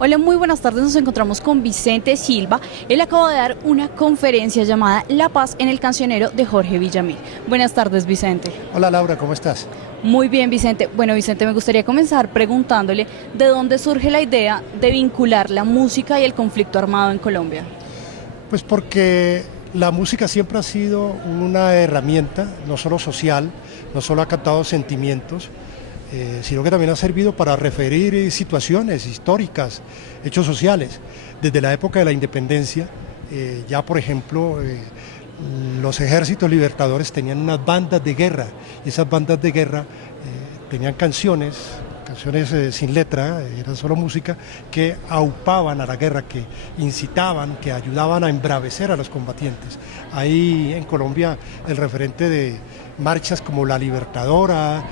Hola, muy buenas tardes. Nos encontramos con Vicente Silva. Él acaba de dar una conferencia llamada La Paz en el cancionero de Jorge Villamil. Buenas tardes, Vicente. Hola Laura, ¿cómo estás? Muy bien, Vicente. Bueno, Vicente, me gustaría comenzar preguntándole de dónde surge la idea de vincular la música y el conflicto armado en Colombia. Pues porque la música siempre ha sido una herramienta, no solo social, no solo ha captado sentimientos, sino que también ha servido para referir situaciones históricas, hechos sociales. Desde la época de la independencia, ya por ejemplo, los ejércitos libertadores tenían unas bandas de guerra, y esas bandas de guerra tenían canciones sin letra, eran solo música, que aupaban a la guerra, que incitaban, que ayudaban a embravecer a los combatientes. Hay en Colombia el referente de marchas como la Libertadora,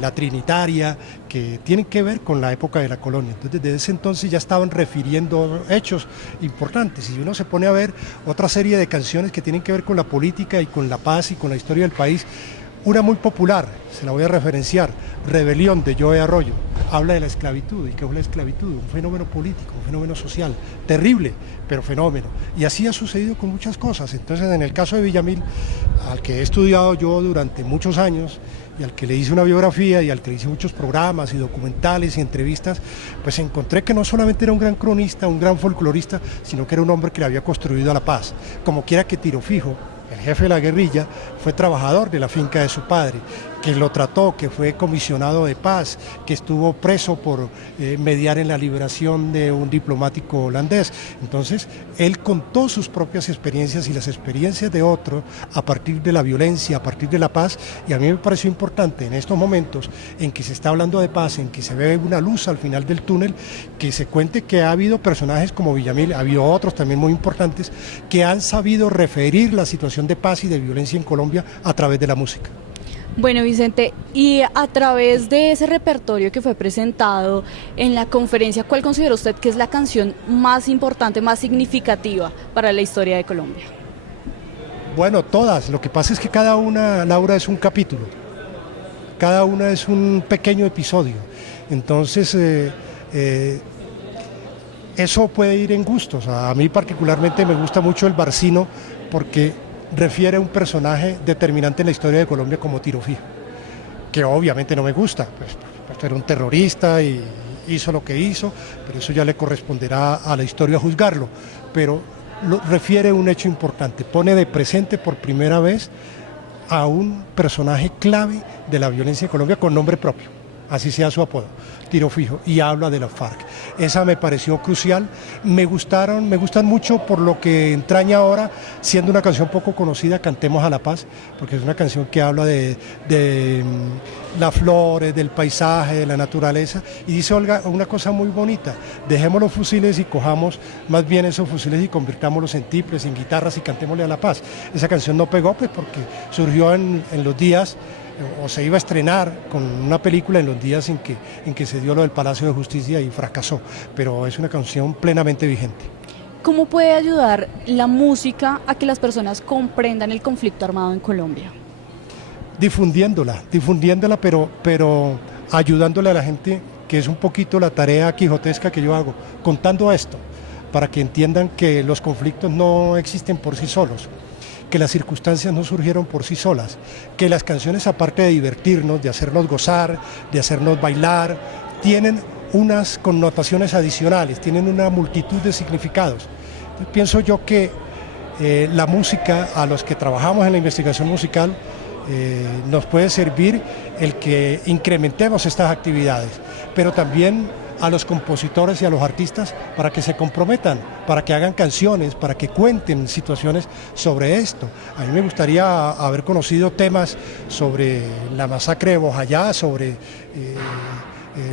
la Trinitaria, que tienen que ver con la época de la colonia. Entonces, desde ese entonces ya estaban refiriendo hechos importantes, y uno se pone a ver otra serie de canciones que tienen que ver con la política y con la paz y con la historia del país. Una muy popular, se la voy a referenciar, Rebelión de Joe Arroyo, habla de la esclavitud. ¿Y qué es la esclavitud? Un fenómeno político, un fenómeno social, terrible, pero fenómeno. Y así ha sucedido con muchas cosas. Entonces, en el caso de Villamil, al que he estudiado yo durante muchos años, y al que le hice una biografía, y al que le hice muchos programas y documentales y entrevistas, pues encontré que no solamente era un gran cronista, un gran folclorista, sino que era un hombre que le había construido a la paz. Como quiera que Tiro Fijo, el jefe de la guerrilla, fue trabajador de la finca de su padre, que lo trató, que fue comisionado de paz, que estuvo preso por mediar en la liberación de un diplomático holandés. Entonces, él contó sus propias experiencias y las experiencias de otros a partir de la violencia, a partir de la paz, y a mí me pareció importante en estos momentos en que se está hablando de paz, en que se ve una luz al final del túnel, que se cuente que ha habido personajes como Villamil, ha habido otros también muy importantes, que han sabido referir la situación de paz y de violencia en Colombia a través de la música. Bueno, Vicente, y a través de ese repertorio que fue presentado en la conferencia, ¿cuál considera usted que es la canción más importante, más significativa para la historia de Colombia? Bueno, todas. Lo que pasa es que cada una, Laura, es un capítulo. Cada una es un pequeño episodio. Entonces, eso puede ir en gustos. A mí particularmente me gusta mucho el Barcino porque refiere a un personaje determinante en la historia de Colombia como Tiro Fijo, que obviamente no me gusta, pues era un terrorista y hizo lo que hizo, pero eso ya le corresponderá a la historia juzgarlo, pero refiere un hecho importante, pone de presente por primera vez a un personaje clave de la violencia en Colombia con nombre propio, así sea su apodo, Tiro Fijo, y habla de la FARC. Esa me pareció crucial, me gustan mucho por lo que entraña ahora, siendo una canción poco conocida, Cantemos a la Paz, porque es una canción que habla de las flores, del paisaje, de la naturaleza, y dice Olga una cosa muy bonita: dejemos los fusiles y cojamos más bien esos fusiles y convirtámoslos en tiples, en guitarras, y cantémosle a la paz. Esa canción no pegó pues porque surgió en los días, o se iba a estrenar con una película en los días en que se dio lo del Palacio de Justicia y fracasó, pero es una canción plenamente vigente. ¿Cómo puede ayudar la música a que las personas comprendan el conflicto armado en Colombia? Difundiéndola, pero ayudándole a la gente, que es un poquito la tarea quijotesca que yo hago, contando esto, para que entiendan que los conflictos no existen por sí solos, que las circunstancias no surgieron por sí solas, que las canciones, aparte de divertirnos, de hacernos gozar, de hacernos bailar, tienen unas connotaciones adicionales, tienen una multitud de significados. Entonces, pienso yo que la música, a los que trabajamos en la investigación musical, nos puede servir el que incrementemos estas actividades, pero también a los compositores y a los artistas para que se comprometan, para que hagan canciones, para que cuenten situaciones sobre esto. A mí me gustaría haber conocido temas sobre la masacre de Bojayá, sobre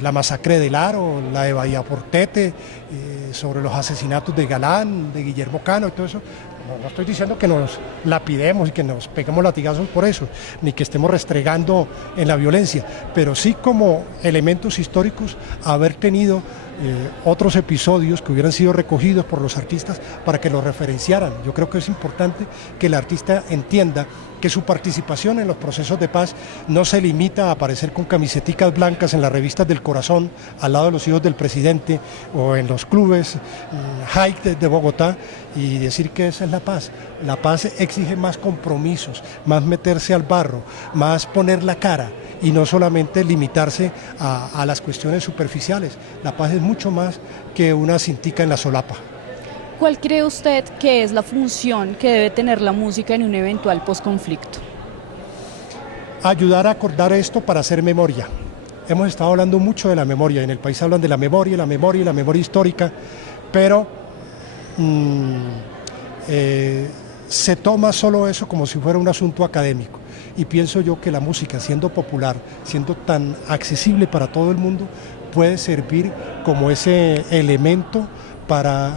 la masacre del Aro, la de Bahía Portete, sobre los asesinatos de Galán, de Guillermo Cano y todo eso. No estoy diciendo que nos lapidemos y que nos peguemos latigazos por eso, ni que estemos restregando en la violencia, pero sí como elementos históricos haber tenido otros episodios que hubieran sido recogidos por los artistas para que los referenciaran. Yo creo que es importante que el artista entienda que su participación en los procesos de paz no se limita a aparecer con camiseticas blancas en las revistas del corazón al lado de los hijos del presidente o en los clubes hike de Bogotá y decir que esa es la paz. La paz exige más compromisos, más meterse al barro, más poner la cara y no solamente limitarse a las cuestiones superficiales. La paz es mucho más que una cintica en la solapa. ¿Cuál cree usted que es la función que debe tener la música en un eventual posconflicto? Ayudar a acordar esto para hacer memoria. Hemos estado hablando mucho de la memoria, en el país hablan de la memoria y la memoria histórica, pero se toma solo eso como si fuera un asunto académico. Y pienso yo que la música, siendo popular, siendo tan accesible para todo el mundo, puede servir como ese elemento para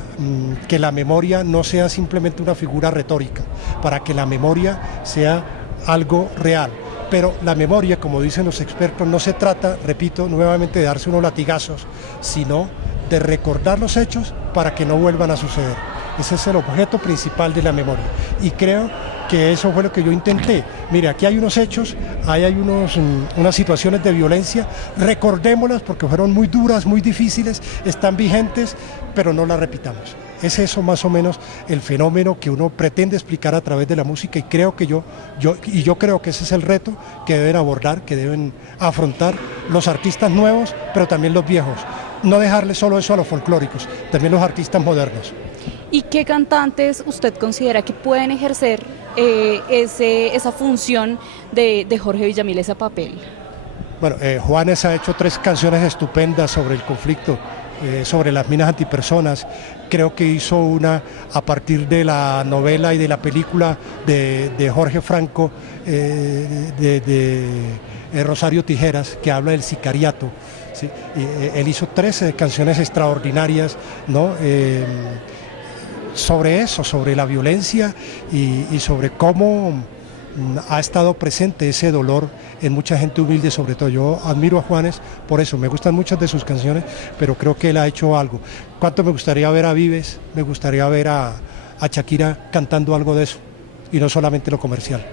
que la memoria no sea simplemente una figura retórica, para que la memoria sea algo real. Pero la memoria, como dicen los expertos, no se trata, repito, nuevamente de darse unos latigazos, sino de recordar los hechos para que no vuelvan a suceder. Ese es el objeto principal de la memoria. Y creo que eso fue lo que yo intenté. Mire, aquí hay unos hechos, hay unas situaciones de violencia, recordémoslas porque fueron muy duras, muy difíciles, están vigentes, pero no las repitamos. Es eso más o menos el fenómeno que uno pretende explicar a través de la música y creo que yo creo que ese es el reto que deben abordar, que deben afrontar los artistas nuevos, pero también los viejos. No dejarle solo eso a los folclóricos, también los artistas modernos. ¿Y qué cantantes usted considera que pueden ejercer esa función de Jorge Villamil, ese papel? Bueno, Juanes ha hecho 3 canciones estupendas sobre el conflicto, sobre las minas antipersonas. Creo que hizo una a partir de la novela y de la película de Jorge Franco, de Rosario Tijeras, que habla del sicariato. ¿Sí? Él hizo 13 canciones extraordinarias, ¿no? Sobre eso, sobre la violencia y sobre cómo ha estado presente ese dolor en mucha gente humilde, sobre todo. Yo admiro a Juanes por eso, me gustan muchas de sus canciones, pero creo que él ha hecho algo. ¿Cuánto me gustaría ver a Vives? Me gustaría ver a Shakira cantando algo de eso, y no solamente lo comercial.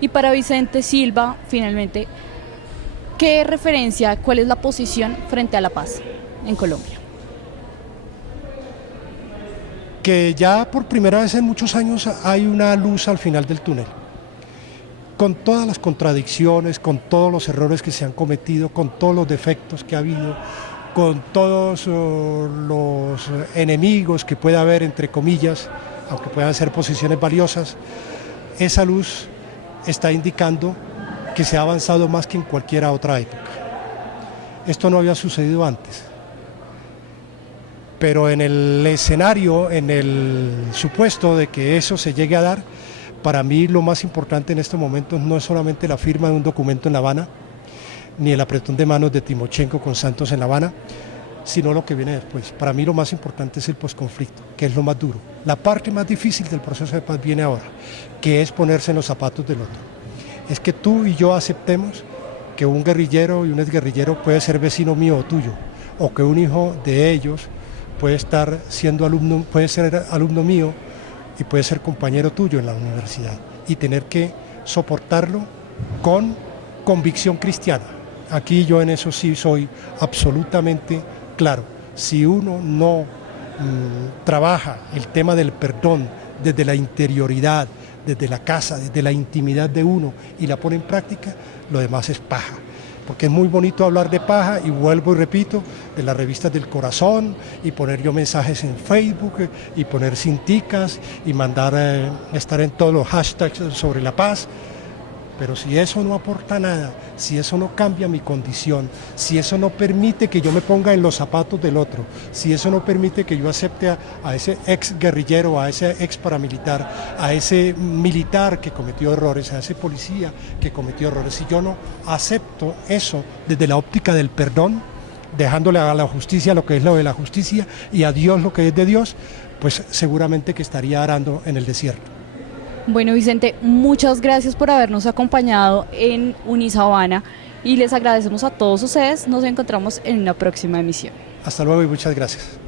Y para Vicente Silva, finalmente, ¿qué referencia, cuál es la posición frente a la paz en Colombia? Que ya por primera vez en muchos años hay una luz al final del túnel. Con todas las contradicciones, con todos los errores que se han cometido, con todos los defectos que ha habido, con todos los enemigos que pueda haber, entre comillas, aunque puedan ser posiciones valiosas, esa luz está indicando que se ha avanzado más que en cualquier otra época. Esto no había sucedido antes. Pero en el escenario, en el supuesto de que eso se llegue a dar, para mí lo más importante en estos momentos no es solamente la firma de un documento en La Habana, ni el apretón de manos de Timochenko con Santos en La Habana, sino lo que viene después. Para mí lo más importante es el posconflicto, que es lo más duro. La parte más difícil del proceso de paz viene ahora, que es ponerse en los zapatos del otro. Es que tú y yo aceptemos que un guerrillero y un exguerrillero puede ser vecino mío o tuyo, o que un hijo de ellos puede estar siendo alumno, puede ser alumno mío y puede ser compañero tuyo en la universidad y tener que soportarlo con convicción cristiana. Aquí yo en eso sí soy absolutamente claro. Si uno no trabaja el tema del perdón desde la interioridad, desde la casa, desde la intimidad de uno y la pone en práctica, lo demás es paja. Porque es muy bonito hablar de paja y vuelvo y repito, de las revistas del corazón y poner yo mensajes en Facebook y poner cinticas y mandar estar en todos los hashtags sobre la paz. Pero si eso no aporta nada, si eso no cambia mi condición, si eso no permite que yo me ponga en los zapatos del otro, si eso no permite que yo acepte a ese ex guerrillero, a ese ex paramilitar, a ese militar que cometió errores, a ese policía que cometió errores, si yo no acepto eso desde la óptica del perdón, dejándole a la justicia lo que es lo de la justicia y a Dios lo que es de Dios, pues seguramente que estaría arando en el desierto. Bueno, Vicente, muchas gracias por habernos acompañado en Unisabana y les agradecemos a todos ustedes. Nos encontramos en una próxima emisión. Hasta luego y muchas gracias.